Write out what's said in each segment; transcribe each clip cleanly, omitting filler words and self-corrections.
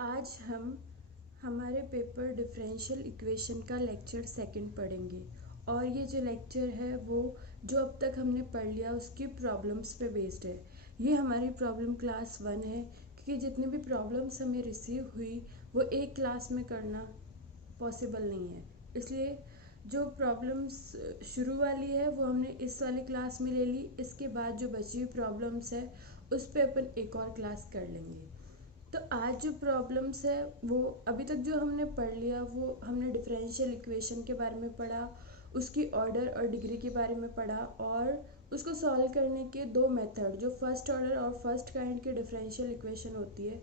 आज हम हमारे पेपर डिफरेंशियल इक्वेशन का लेक्चर सेकंड पढ़ेंगे और ये जो लेक्चर है वो जो अब तक हमने पढ़ लिया उसकी प्रॉब्लम्स पे बेस्ड है। ये हमारी प्रॉब्लम क्लास 1 है क्योंकि जितनी भी प्रॉब्लम्स हमें रिसीव हुई वो एक क्लास में करना पॉसिबल नहीं है, इसलिए जो प्रॉब्लम्स शुरू वाली है वो हमने इस वाली क्लास में ले ली। इसके बाद जो बची हुई प्रॉब्लम्स है उस पर अपन एक और क्लास कर लेंगे। तो आज जो प्रॉब्लम्स है वो अभी तक जो हमने पढ़ लिया वो हमने डिफरेंशियल इक्वेशन के बारे में पढ़ा, उसकी ऑर्डर और डिग्री के बारे में पढ़ा और उसको सॉल्व करने के दो मेथड जो फर्स्ट ऑर्डर और फर्स्ट काइंड की डिफरेंशियल इक्वेशन होती है,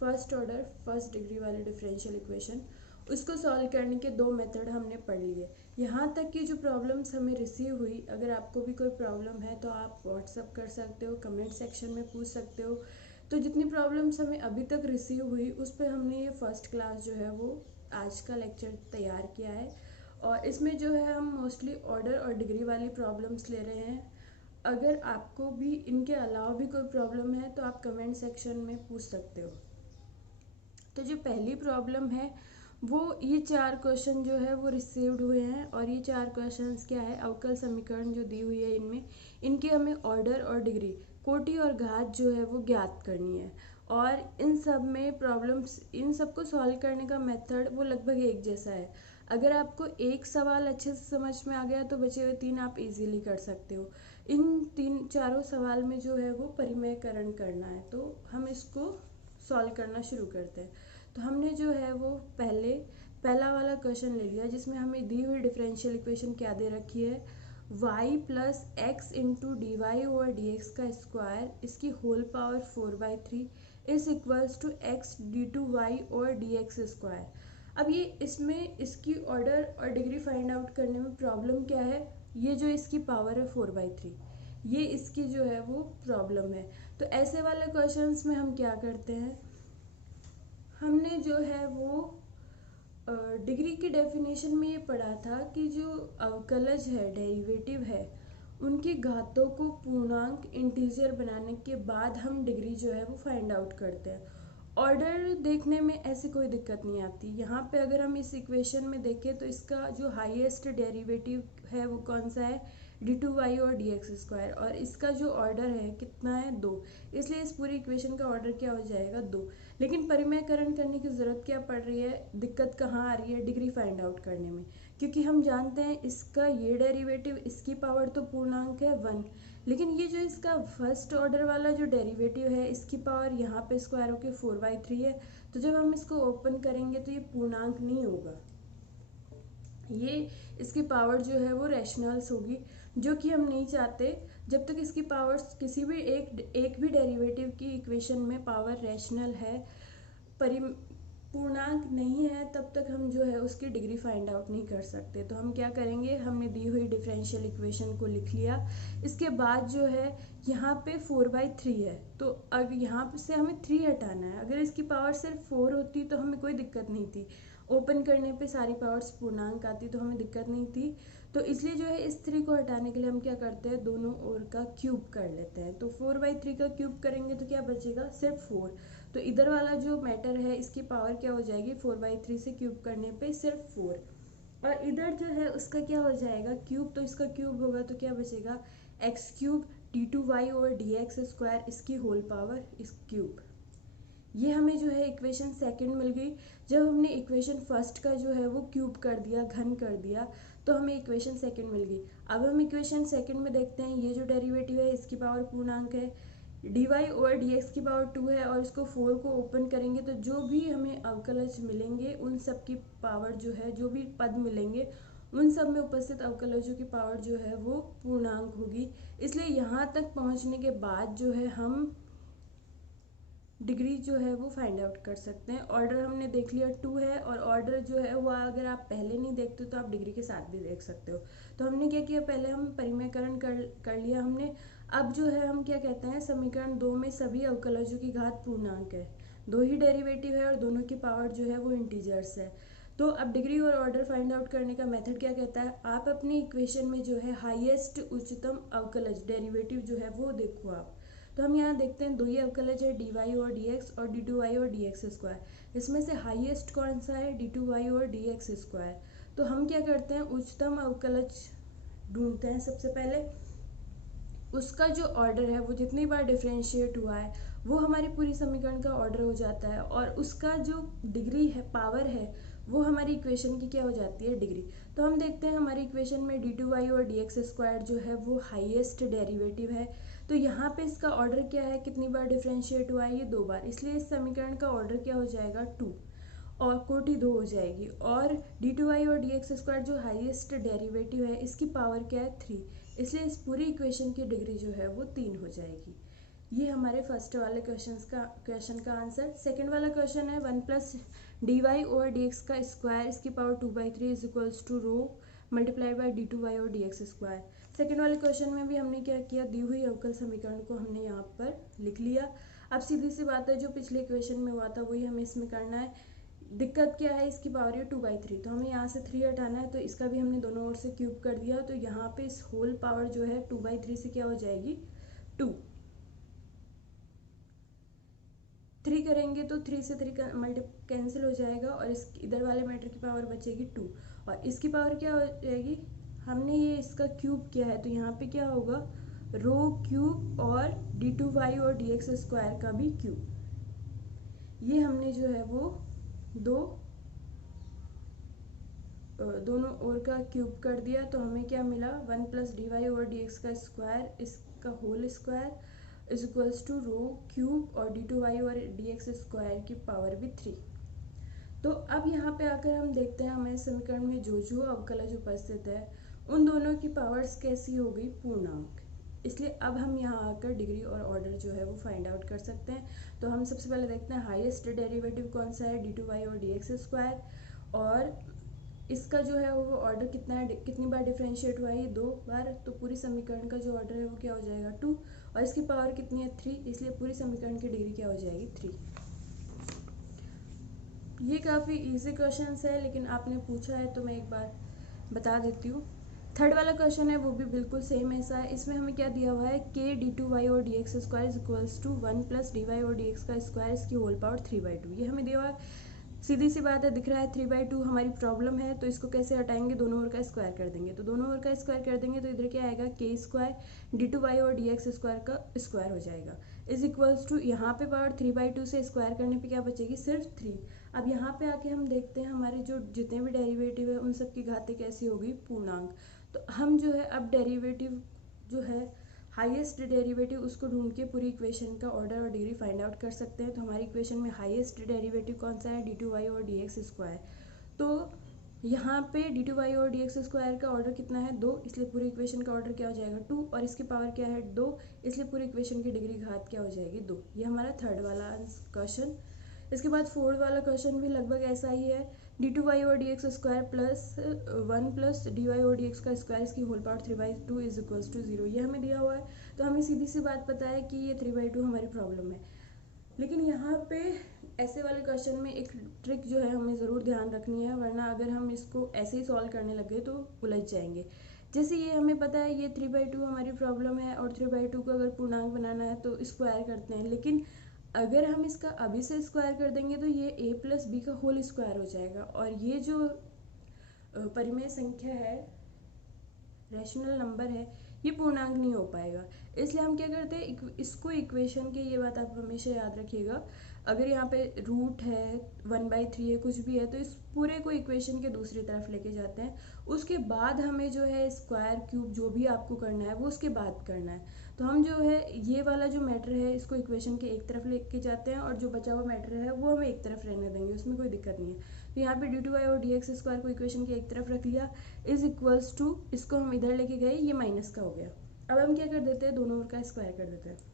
फर्स्ट ऑर्डर फर्स्ट डिग्री वाली डिफरेंशियल इक्वेशन, उसको सॉल्व करने के दो मेथड हमने पढ़ लिए। यहाँ तक कि जो प्रॉब्लम्स हमें रिसीव हुई, अगर आपको भी कोई प्रॉब्लम है तो आप व्हाट्सअप कर सकते हो, कमेंट सेक्शन में पूछ सकते हो। तो जितनी प्रॉब्लम्स हमें अभी तक रिसीव हुई उस पर हमने ये फर्स्ट क्लास जो है वो आज का लेक्चर तैयार किया है और इसमें जो है हम मोस्टली ऑर्डर और डिग्री वाली प्रॉब्लम्स ले रहे हैं। अगर आपको भी इनके अलावा भी कोई प्रॉब्लम है तो आप कमेंट सेक्शन में पूछ सकते हो। तो जो पहली प्रॉब्लम है वो ये चार क्वेश्चन जो है वो रिसीव्ड हुए हैं और ये चार क्वेश्चंस क्या है, अवकल समीकरण जो दी हुई है इनमें इनके हमें ऑर्डर और डिग्री, कोटि और घात जो है वो ज्ञात करनी है। और इन सब में प्रॉब्लम्स, इन सबको सॉल्व करने का मेथड वो लगभग एक जैसा है। अगर आपको एक सवाल अच्छे से समझ में आ गया तो बचे हुए तीन आप इजीली कर सकते हो। इन तीन चारों सवाल में जो है वो परिमेयकरण करना है, तो हम इसको सॉल्व करना शुरू करते हैं। तो हमने जो है वो पहला वाला क्वेश्चन ले लिया जिसमें हमें दी हुई डिफरेंशियल इक्वेशन क्या दे रखी है, y plus x into d y over d x का स्क्वायर इसकी whole power 4/3 is equals to x d two y और डी एक्स स्क्वायर। अब ये इसमें इसकी ऑर्डर और डिग्री फाइंड आउट करने में प्रॉब्लम क्या है, ये जो इसकी पावर है 4/3 ये इसकी जो है वो प्रॉब्लम है। तो ऐसे वाले क्वेश्चंस में हम क्या करते हैं, हमने जो है वो डिग्री की डेफिनेशन में ये पढ़ा था कि जो अवकलज है, डेरिवेटिव है, उनकी घातों को पूर्णांक इंटीजर बनाने के बाद हम डिग्री जो है वो फाइंड आउट करते हैं। ऑर्डर देखने में ऐसी कोई दिक्कत नहीं आती। यहाँ पे अगर हम इस इक्वेशन में देखें तो इसका जो हाईएस्ट डेरिवेटिव है वो कौन सा है, डी टू वाई और डी एक्स स्क्वायर, और इसका जो ऑर्डर है कितना है, 2। इसलिए इस पूरी इक्वेशन का ऑर्डर क्या हो जाएगा, 2। लेकिन परिमेयकरण करने की ज़रूरत क्या पड़ रही है, दिक्कत कहाँ आ रही है, डिग्री फाइंड आउट करने में, क्योंकि हम जानते हैं इसका ये डेरिवेटिव इसकी पावर तो पूर्णांक है 1, लेकिन ये जो इसका फर्स्ट ऑर्डर वाला जो डेरिवेटिव है इसकी पावर यहाँ पे स्क्वायर होके 4/3 है। तो जब हम इसको ओपन करेंगे तो ये पूर्णांक नहीं होगा, ये इसकी पावर जो है वो रैशनल्स होगी, जो कि हम नहीं चाहते। जब तक इसकी पावर्स किसी भी एक भी डेरिवेटिव की इक्वेशन में पावर रैशनल है, पूर्णांक नहीं है, तब तक हम जो है उसकी डिग्री फाइंड आउट नहीं कर सकते। तो हम क्या करेंगे, हमने दी हुई डिफरेंशियल इक्वेशन को लिख लिया। इसके बाद जो है यहाँ पे 4/3 है, तो अब यहाँ से हमें 3 हटाना है। अगर इसकी पावर सिर्फ 4 होती तो हमें कोई दिक्कत नहीं थी, ओपन करने पे सारी पावर्स पूर्णांक आती तो हमें दिक्कत नहीं थी। तो इसलिए जो है इस 3 को हटाने के लिए हम क्या करते हैं, दोनों ओर का क्यूब कर लेते हैं। तो 4/3 का क्यूब करेंगे तो क्या बचेगा, सिर्फ 4। तो इधर वाला जो मैटर है इसकी पावर क्या हो जाएगी, 4/3 से क्यूब करने पे सिर्फ 4, और इधर जो है उसका क्या हो जाएगा क्यूब, तो इसका क्यूब होगा तो क्या बचेगा, x cube d two y और डी एक्स स्क्वायर इसकी होल पावर इस क्यूब। ये हमें जो है इक्वेशन सेकंड मिल गई। जब हमने इक्वेशन फर्स्ट का जो है वो क्यूब कर दिया, घन कर दिया, तो हमें इक्वेशन सेकंड मिल गई। अब हम इक्वेशन सेकंड में देखते हैं, ये जो डेरिवेटिव है इसकी पावर पूर्णांक है, डी वाई और डी एक्स की पावर 2 है, और इसको 4 को ओपन करेंगे तो जो भी हमें अवकलज मिलेंगे उन सब की पावर जो है, जो भी पद मिलेंगे उन सब में उपस्थित अवकलजों की पावर जो है वो पूर्णांक होगी। इसलिए यहाँ तक पहुँचने के बाद जो है हम डिग्री जो है वो फाइंड आउट कर सकते हैं। ऑर्डर हमने देख लिया 2 है, और ऑर्डर जो है वो अगर आप पहले नहीं देखते तो आप डिग्री के साथ भी देख सकते हो। तो हमने क्या किया, पहले हम परिमेयकरण कर लिया हमने। अब जो है हम क्या कहते हैं, समीकरण 2 में सभी अवकलजों की घात पूर्णांक है, 2 ही डेरिवेटिव है और दोनों की पावर जो है वो इंटीजर्स है। तो अब डिग्री और ऑर्डर फाइंड आउट करने का मेथड क्या कहता है, आप अपनी इक्वेशन में जो है हाईएस्ट उच्चतम अवकलज डेरिवेटिव जो है वो देखो आप। तो हम यहाँ देखते हैं दो ही अवकलज है, डी वाई और डी एक्स और डी टू वाई और डी एक्स स्क्वायर। इसमें से हाईएस्ट कौन सा है, डी टू वाई और डी एक्स स्क्वायर। तो हम क्या करते हैं, उच्चतम अवकलज ढूंढते हैं। सबसे पहले उसका जो ऑर्डर है वो जितनी बार डिफ्रेंशिएट हुआ है वो हमारी पूरी समीकरण का ऑर्डर हो जाता है, और उसका जो डिग्री है, पावर है, वो हमारी इक्वेशन की क्या हो जाती है, डिग्री। तो हम देखते हैं हमारी इक्वेशन में डी टू वाई और डी एक्स स्क्वायर जो है वो हाईएस्ट डेरिवेटिव है। तो यहाँ पे इसका ऑर्डर क्या है, कितनी बार डिफ्रेंशिएट हुआ है, ये 2 बार, इसलिए इस समीकरण का ऑर्डर क्या हो जाएगा, 2, और कोटि 2 हो जाएगी। और डी टू वाई और डी एक्स स्क्वायर जो हाईएस्ट डेरिवेटिव है, इसकी पावर क्या है, 3, इसलिए इस पूरी इक्वेशन की डिग्री जो है वो 3 हो जाएगी। ये हमारे फर्स्ट वाले क्वेश्चन का आंसर। सेकंड वाला क्वेश्चन है 1 प्लस डी वाई और डी एक्स का स्क्वायर इसकी power 2/3 is equals to rho multiply by d two y और डी एक्स स्क्वायर। सेकेंड वाले क्वेश्चन में भी हमने क्या किया, दी हुई अवकल समीकरण को हमने यहाँ पर लिख लिया। अब सीधी सी बात है, जो पिछले इक्वेशन में हुआ था वही हमें इसमें करना है। दिक्कत क्या है, इसकी पावर है 2/3, तो हमें यहाँ से 3 हटाना है, तो इसका भी हमने दोनों ओर से क्यूब कर दिया। तो यहाँ पे इस होल पावर जो है 2/3 से क्या हो जाएगी, 2। 3 करेंगे तो 3 से 3 कैंसिल हो जाएगा, और इस इधर वाले मैटर की पावर बचेगी 2, और इसकी पावर क्या हो जाएगी, हमने ये इसका क्यूब किया है तो यहाँ पे क्या होगा, रो क्यूब और डी टू वाई और डी एक्स स्क्वायर का भी क्यूब। ये हमने जो है वो दोनों ओर का क्यूब कर दिया, तो हमें क्या मिला, 1 प्लस डी वाई और डी एक्स का स्क्वायर इसका whole square is equals to rho cube और डी टू वाई और डी एक्स स्क्वायर की पावर भी 3। तो अब यहाँ पे आकर हम देखते हैं हमें समीकरण में जो जो अवकलज उपस्थित है उन दोनों की पावर्स कैसी हो गई, पूर्णांक। इसलिए अब हम यहाँ आकर डिग्री और ऑर्डर जो है वो फाइंड आउट कर सकते हैं। तो हम सबसे पहले देखते हैं हाईएस्ट डेरिवेटिव कौन सा है, डी टू वाई और डी एक्स स्क्वायर, और इसका जो है वो ऑर्डर कितना है, कितनी बार डिफ्रेंशिएट हुआ है, 2 बार। तो पूरी समीकरण का जो ऑर्डर है वो क्या हो जाएगा, 2, और इसकी पावर कितनी है, 3, इसलिए पूरी समीकरण की डिग्री क्या हो जाएगी, 3। ये काफ़ी इजी क्वेश्चंस है, लेकिन आपने पूछा है तो मैं एक बार बता देती हूँ। थर्ड वाला क्वेश्चन है वो भी बिल्कुल सेम ऐसा है। इसमें हमें क्या दिया हुआ है, के डी टू वाई और d x square is equals to 1 plus d y और डी एक्स का स्क्वायर इसकी होल पावर 3/2। ये हमें दिया हुआ है, सीधी सी बात है, दिख रहा है 3/2 हमारी प्रॉब्लम है, तो इसको कैसे हटाएंगे, दोनों ओर का स्क्वायर कर देंगे। तो दोनों ओर का स्क्वायर कर देंगे तो इधर क्या आएगा, के स्क्वायर डी टू वाई और डी एक्स स्क्वायर का स्क्वायर हो जाएगा इज इक्वल्स टू, यहाँ पे पावर 3/2 से स्क्वायर करने पे क्या बचेगी, सिर्फ 3। अब यहाँ पे आके हम देखते हैं हमारे जो जितने भी डेरिवेटिव है उन सब की घातें कैसी होगी, पूर्णांक। तो हम जो है अब डेरिवेटिव जो है हाईएस्ट डेरिवेटिव उसको ढूंढ के पूरी इक्वेशन का ऑर्डर और डिग्री फाइंड आउट कर सकते हैं। तो हमारी इक्वेशन में हाईएस्ट डेरिवेटिव कौन सा है, डी टू वाई और डी एक्स स्क्वायर। तो यहाँ पे डी टू वाई और डी एक्स स्क्वायर का ऑर्डर कितना है, 2, इसलिए पूरी इक्वेशन का ऑर्डर क्या हो जाएगा, 2, और इसकी पावर क्या है, 2, इसलिए पूरी इक्वेशन की डिग्री घात क्या हो जाएगी, 2। ये हमारा थर्ड वाला क्वेश्चन। इसके बाद फोर्थ वाला क्वेश्चन भी लगभग ऐसा ही है, डी टू वाई और d x square plus 1 plus d y और डी एक्स का स्क्वायर इसकी whole power 3/2 is equals to 0। ये हमें दिया हुआ है, तो हमें सीधी सी बात पता है कि ये 3/2 हमारी प्रॉब्लम है। लेकिन यहाँ पे ऐसे वाले क्वेश्चन में एक ट्रिक जो है हमें ज़रूर ध्यान रखनी है, वरना अगर हम इसको ऐसे ही सॉल्व करने लगे तो उलझ जाएंगे। जैसे ये हमें पता है ये 3/2 हमारी प्रॉब्लम है, और 3/2 को अगर पूर्णांक बनाना है तो स्क्वायर करते हैं, लेकिन अगर हम इसका अभी से स्क्वायर कर देंगे तो ये a प्लस बी का होल स्क्वायर हो जाएगा, और ये जो परिमेय संख्या है, रैशनल नंबर है, ये पूर्णांक नहीं हो पाएगा। इसलिए हम क्या करते हैं, इसको इक्वेशन के, ये बात आप हमेशा याद रखिएगा, अगर यहाँ पे रूट है, 1/3 है, कुछ भी है, तो इस पूरे को इक्वेशन के दूसरी तरफ लेके जाते हैं। उसके बाद हमें जो है स्क्वायर क्यूब जो भी आपको करना है वो उसके बाद करना है। तो हम जो है ये वाला जो मैटर है इसको इक्वेशन के एक तरफ लेके जाते हैं, और जो बचा हुआ मैटर है वो हमें एक तरफ रहने देंगे, उसमें कोई दिक्कत नहीं है। तो यहाँ पे डी टू वाई और डी एक्स स्क्वायर को इक्वेशन के एक तरफ रख लिया इज इक्वल्स टू, इसको हम इधर लेके गए, ये माइनस का हो गया। अब हम क्या कर देते हैं, दोनों ओर का स्क्वायर कर देते हैं।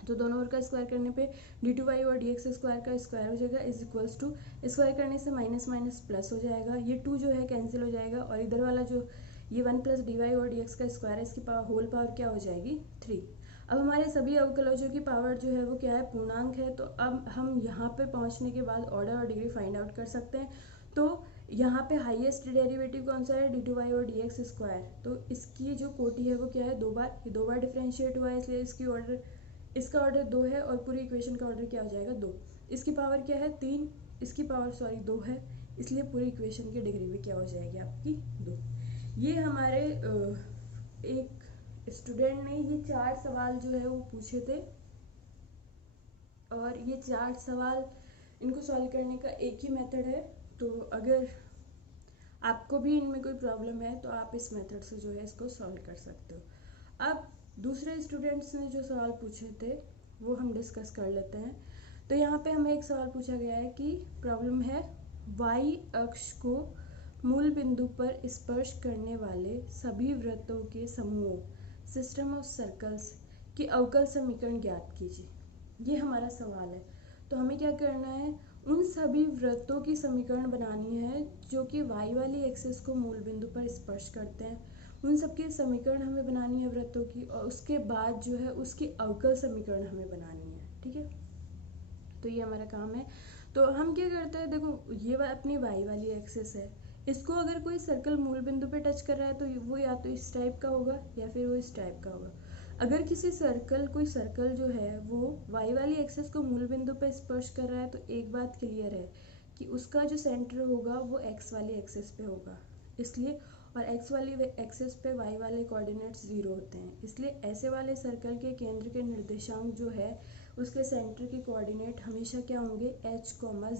तो दोनों ओर का स्क्वायर करने पे डी टू वाई और डी एक्स स्क्वायर का स्क्वायर हो जाएगा इज इक्वल्स टू, स्क्वायर करने से माइनस माइनस प्लस हो जाएगा, ये 2 जो है कैंसिल हो जाएगा, और इधर वाला जो ये 1 प्लस डी वाई और डी एक्स का स्क्वायर है इसकी पावर होल पावर क्या हो जाएगी, 3। अब हमारे सभी अवकलजों की पावर जो है वो क्या है, पूर्णांक है। तो अब हम यहाँ पे पहुँचने के बाद ऑर्डर और डिग्री फाइंड आउट कर सकते हैं। तो यहाँ पे हाईएस्ट डेरिवेटिव कौन सा है, डी टू वाई और डी एक्स स्क्वायर। तो इसकी जो कोटि है वो क्या है, 2 बार, ये 2 बार डिफ्रेंशिएट हुआ है, इसलिए इसकी ऑर्डर इसका ऑर्डर 2 है और पूरी इक्वेशन का ऑर्डर क्या हो जाएगा 2। इसकी पावर क्या है 3, इसकी पावर 2 है, इसलिए पूरी इक्वेशन की डिग्री भी क्या हो जाएगी आपकी 2। ये हमारे एक स्टूडेंट ने ये 4 सवाल जो है वो पूछे थे और ये 4 सवाल इनको सॉल्व करने का एक ही मेथड है। तो अगर आपको भी इनमें कोई प्रॉब्लम है तो आप इस मेथड से जो है इसको सॉल्व कर सकते हो। अब दूसरे स्टूडेंट्स ने जो सवाल पूछे थे वो हम डिस्कस कर लेते हैं। तो यहाँ पे हमें एक सवाल पूछा गया है कि प्रॉब्लम है y अक्ष को मूल बिंदु पर स्पर्श करने वाले सभी वृत्तों के समूहों सिस्टम ऑफ सर्कल्स की अवकल समीकरण ज्ञात कीजिए। ये हमारा सवाल है। तो हमें क्या करना है, उन सभी वृत्तों की समीकरण बनानी है जो कि y वाली एक्सिस को मूल बिंदु पर स्पर्श करते हैं। उन सबकी समीकरण हमें बनानी है वृत्तों की, और उसके बाद जो है उसकी अवकल समीकरण हमें बनानी है। ठीक है, तो ये हमारा काम है। तो हम क्या करते हैं, देखो ये अपनी y वाली एक्सिस है, इसको अगर कोई सर्कल मूल बिंदु पे टच कर रहा है तो वो या तो इस टाइप का होगा या फिर वो इस टाइप का होगा। अगर किसी कोई सर्कल जो है वो y वाली एक्सिस को मूल बिंदु पे स्पर्श कर रहा है तो एक बात क्लियर है कि उसका जो सेंटर होगा वो x वाली एक्सिस पे होगा, इसलिए और x वाली एक्सिस पे y वाले कोऑर्डिनेट्स 0 होते हैं, इसलिए ऐसे वाले सर्कल के केंद्र के निर्देशांक जो है उसके सेंटर के कोऑर्डिनेट हमेशा क्या होंगे h,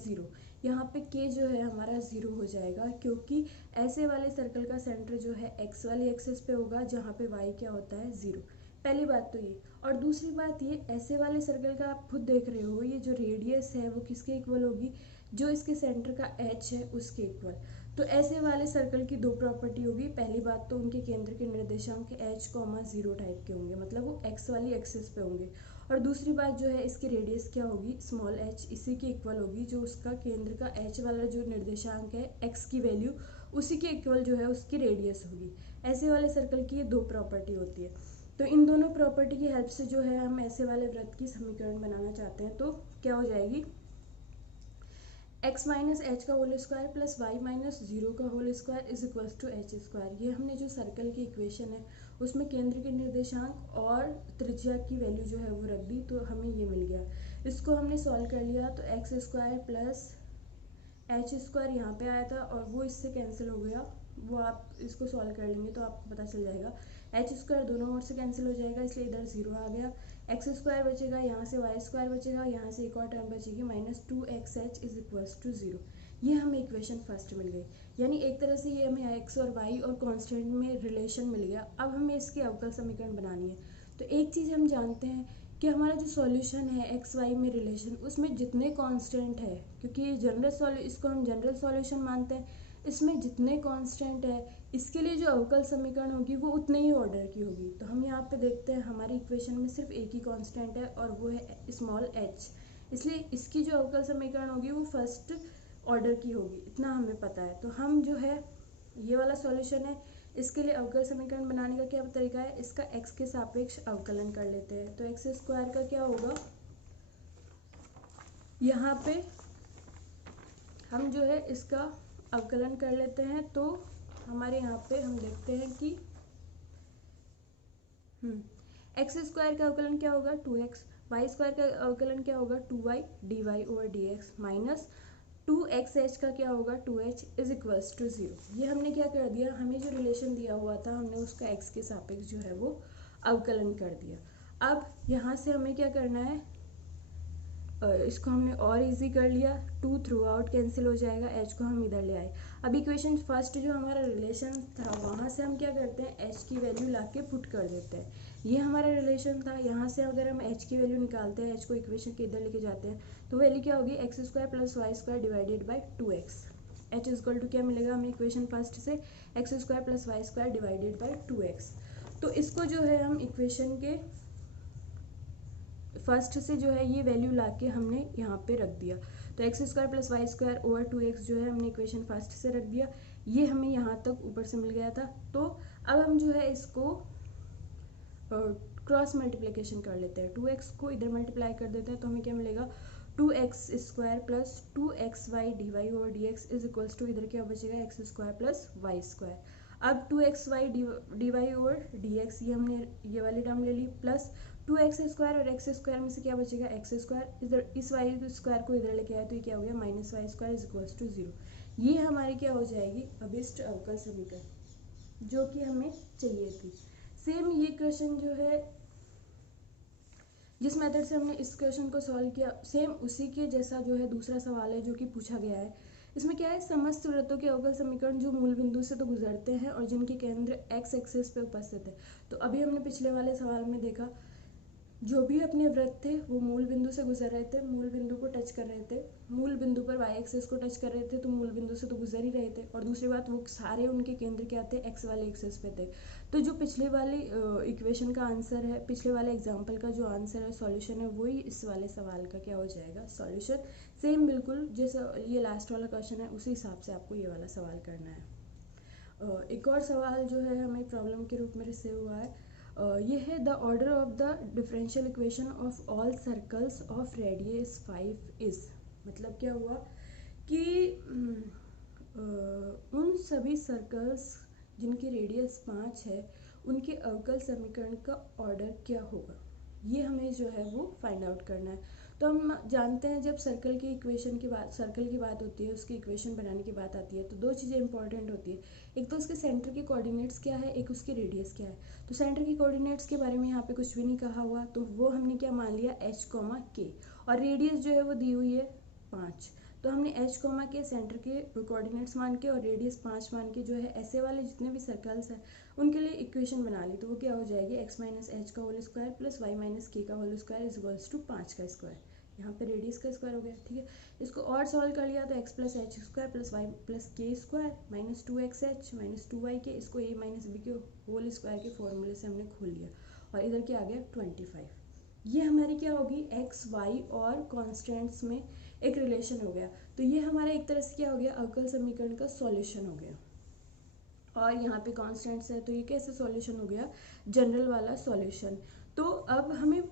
0। यहाँ पे k जो है हमारा 0 हो जाएगा क्योंकि ऐसे वाले सर्कल का सेंटर जो है x वाली एक्सिस पे होगा जहाँ पे y क्या होता है 0। पहली बात तो ये, और दूसरी बात ये, ऐसे वाले सर्कल का आप खुद देख रहे हो ये जो रेडियस है वो किसके इक्वल होगी, जो इसके सेंटर का h है उसके इक्वल। तो ऐसे वाले सर्कल की दो प्रॉपर्टी होगी। पहली बात तो उनके केंद्र के निर्देशांक h, 0 टाइप के होंगे, मतलब वो x वाली एक्सिस पे होंगे। और दूसरी बात जो है इसकी रेडियस क्या होगी, स्मॉल h, इसी के इक्वल होगी, जो उसका केंद्र का h वाला जो निर्देशांक है x की वैल्यू उसी के इक्वल जो है उसकी रेडियस होगी। ऐसे वाले सर्कल की ये दो प्रॉपर्टी होती है। तो इन दोनों प्रॉपर्टी की हेल्प से जो है हम ऐसे वाले वृत्त की समीकरण बनाना चाहते हैं। तो क्या हो जाएगी, x माइनस एच का whole square plus y minus 0 का whole square is equals to h square. ये हमने जो सर्कल की इक्वेशन है उसमें केंद्र के निर्देशांक और त्रिज्या की वैल्यू जो है वो रख दी, तो हमें ये मिल गया। इसको हमने सॉल्व कर लिया तो x square plus H square यहाँ पे आया था और वो इससे कैंसिल हो गया, वो आप इसको सॉल्व कर लेंगे तो आपको पता चल जाएगा। एच स्क्वायर दोनों ओर से कैंसिल हो जाएगा, इसलिए इधर 0 आ गया। एक्स स्क्वायर बचेगा, यहाँ से वाई स्क्वायर बचेगा, यहाँ से एक और टर्म बचेगी minus 2xh is equals to 0। ये हमें इक्वेशन फर्स्ट मिल गई, यानी एक तरह से ये हमें एक्स और वाई और कांस्टेंट में रिलेशन मिल गया। अब हमें इसकी अवकल समीकरण बनानी है। तो एक चीज़ हम जानते हैं कि हमारा जो सॉल्यूशन है एक्स वाई में रिलेशन, उसमें जितने कांस्टेंट है, क्योंकि ये इसको हम जनरल सॉल्यूशन मानते हैं, इसमें जितने कांस्टेंट है इसके लिए जो अवकल समीकरण होगी वो उतने ही ऑर्डर की होगी। तो हम यहाँ पे देखते हैं हमारी इक्वेशन में सिर्फ एक ही कांस्टेंट है और वो है स्मॉल h, इसलिए इसकी जो अवकल समीकरण होगी वो फर्स्ट ऑर्डर की होगी, इतना हमें पता है। तो हम जो है ये वाला सॉल्यूशन है, इसके लिए अवकल समीकरण बनाने का क्या तरीका है, इसका x के सापेक्ष अवकलन कर लेते हैं। तो एक्स स्क्वायर का क्या होगा, यहाँ पे हम जो है इसका अवकलन कर लेते हैं। तो हमारे यहाँ पे हम देखते हैं कि एक्स स्क्वायर का अवकलन क्या होगा 2x, वाई स्क्वायर का अवकलन क्या होगा 2y dy over dx minus 2xh का क्या होगा 2h इज इक्वल्स टू 0। ये हमने क्या कर दिया, हमें जो रिलेशन दिया हुआ था हमने उसका x के सापेक्ष जो है वो अवकलन कर दिया। अब यहाँ से हमें क्या करना है, इसको हमने और इजी कर लिया, 2 थ्रू आउट कैंसिल हो जाएगा, h को हम इधर ले आए। अब इक्वेशन फर्स्ट जो हमारा रिलेशन था वहाँ से हम क्या करते हैं h की वैल्यू ला के पुट कर देते हैं। ये हमारा रिलेशन था, यहाँ से अगर हम h की वैल्यू निकालते हैं, h को इक्वेशन के इधर लेके जाते हैं तो वैल्यू क्या होगी x square plus y square divided by 2x। h equal to क्या मिलेगा हमें इक्वेशन फर्स्ट से x square plus y square divided by 2x। तो इसको जो है हम इक्वेशन के फर्स्ट से जो है ये वैल्यू लाके हमने यहाँ पे रख दिया। तो x square plus y square over 2x जो है हमने इक्वेशन फर्स्ट से रख दिया, ये हमें यहाँ तक ऊपर से मिल गया था। तो अब हम जो है इसको क्रॉस मल्टीप्लिकेशन कर लेते हैं, 2x को इधर मल्टीप्लाई कर देते हैं तो हमें क्या मिलेगा 2x square plus 2xy dy over dx is equals to इधर क्या बचेगा x square plus y square. अब 2xy dy ओवर dx ये हमने ये वाली टर्म ले ली प्लस 2x² और x² में से क्या बचेगा x², इधर इस y² को इधर लेके आए तो ये क्या हो गया -y² = 0। ये हमारी क्या हो जाएगी अभिष्ट अवकल समीकरण जो कि हमें चाहिए थी। सेम ये क्वेश्चन जो है जिस मेथड से हमने इस क्वेश्चन को सॉल्व किया सेम उसी के जैसा जो है दूसरा सवाल है जो कि पूछा गया है। इसमें क्या है, समस्त वृत्तों के अवकल समीकरण जो मूल बिंदु से तो गुजरते हैं और जिनके केंद्र x एक्सिस पे उपस्थित है। तो अभी हमने पिछले वाले सवाल में देखा जो भी अपने वृत्त थे वो मूल बिंदु से गुजर रहे थे, मूल बिंदु को टच कर रहे थे, मूल बिंदु पर y एक्सिस को टच कर रहे थे तो मूल बिंदु से तो गुजर ही रहे थे। और दूसरी बात वो सारे उनके केंद्र क्या थे x वाले एक्सिस पे थे। तो जो पिछले वाली इक्वेशन का आंसर है, पिछले वाले एग्जाम्पल का जो आंसर है सॉल्यूशन है वही इस वाले सवाल का क्या हो जाएगा सॉल्यूशन। सेम बिल्कुल जैसे ये लास्ट वाला क्वेश्चन है उसी हिसाब से आपको ये वाला सवाल करना है। एक और सवाल जो है हमें प्रॉब्लम के रूप में रिसीव हुआ है, ये है the order of the differential equation of all circles of radius 5 is. मतलब क्या हुआ कि उन सभी सर्कल्स जिनकी रेडियस 5 है उनके अवकल समीकरण का ऑर्डर क्या होगा, ये हमें जो है वो फाइंड आउट करना है। तो हम जानते हैं जब सर्कल की बात होती है, उसकी इक्वेशन बनाने की बात आती है तो दो चीज़ें इंपॉर्टेंट होती है, एक तो उसके सेंटर के कोऑर्डिनेट्स क्या है, एक उसकी रेडियस क्या है। तो सेंटर की कोऑर्डिनेट्स के बारे में यहाँ पे कुछ भी नहीं कहा हुआ तो वो हमने क्या मान लिया h, k और रेडियस जो है वो दी हुई है 5। तो हमने h, के सेंटर के कोऑर्डिनेट्स मान के और रेडियस 5 मान के जो है ऐसे वाले जितने भी सर्कल्स हैं उनके लिए इक्वेशन बना ली। तो वो क्या हो जाएगी x - h का whole square plus y - k का होल स्क्वायर इक्वल्स टू 5 का स्क्वायर। यहाँ पे रेडियस का स्क्वायर हो गया, ठीक है। इसको और सॉल्व कर लिया तो x + h² + y + k² - 2xh - 2yk, इसको a - b के होल स्क्वायर के फॉर्मूले से हमने खोल लिया और इधर क्या आ गया 25। ये हमारी क्या होगी x, y और कॉन्स्टेंट्स में एक रिलेशन हो गया। तो ये हमारा एक तरह से क्या हो गया अवकल समीकरण का सॉल्यूशन हो गया। और यहाँ पे कांस्टेंट्स है तो ये कैसे सॉल्यूशन हो गया जनरल वाला सॉल्यूशन। तो अब हमें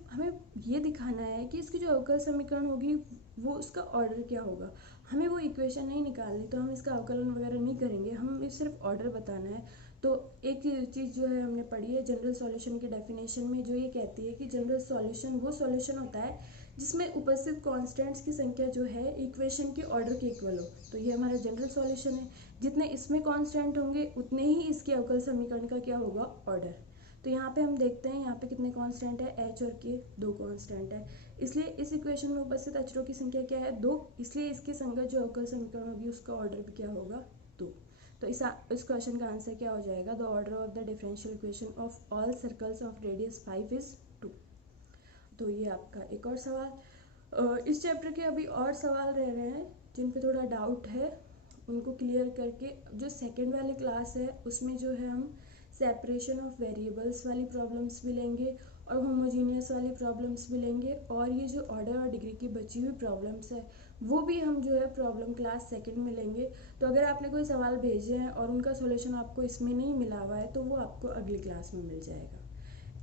ये दिखाना है कि इसकी जो अवकल समीकरण होगी वो उसका ऑर्डर क्या होगा। हमें वो इक्वेशन नहीं निकालनी तो हम इसका अवकलन वगैरह नहीं करेंगे, हमें सिर्फ ऑर्डर बताना है। तो एक चीज़ जो है हमने पढ़ी है जनरल सॉल्यूशन के डेफिनेशन में जो ये कहती है कि जनरल सॉल्यूशन वो सॉल्यूशन होता है जिसमें उपस्थित कांस्टेंट्स की संख्या जो है इक्वेशन के ऑर्डर के इक्वल हो। तो ये हमारा जनरल सॉल्यूशन है, जितने इसमें कांस्टेंट होंगे उतने ही इसके अवकल समीकरण का क्या होगा ऑर्डर। तो यहाँ पे हम देखते हैं यहाँ पे कितने कांस्टेंट है h और k, 2 कांस्टेंट है, इसलिए इस इक्वेशन में उपस्थित अचरों की संख्या क्या है 2, इसलिए इसके संगत जो अवकल समीकरण होगी उसका ऑर्डर भी क्या होगा 2। तो इस क्वेश्चन का आंसर क्या हो जाएगा the order of the differential equation of all circles of radius 5 is 2। तो ये आपका एक और सवाल। इस चैप्टर के अभी और सवाल रह रहे हैं जिन पे थोड़ा डाउट है उनको क्लियर करके जो सेकेंड वाली क्लास है उसमें जो है हम सेपरेशन ऑफ वेरिएबल्स वाली प्रॉब्लम्स भी लेंगे और होमोजीनियस वाली प्रॉब्लम्स भी लेंगे और ये जो ऑर्डर और डिग्री की बची हुई प्रॉब्लम्स है वो भी हम जो है प्रॉब्लम क्लास सेकंड में लेंगे। तो अगर आपने कोई सवाल भेजे हैं और उनका सॉल्यूशन आपको इसमें नहीं मिला हुआ है तो वो आपको अगली क्लास में मिल जाएगा।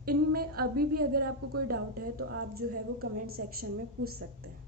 इनमें अभी भी अगर आपको कोई डाउट है तो आप जो है वो कमेंट सेक्शन में पूछ सकते हैं।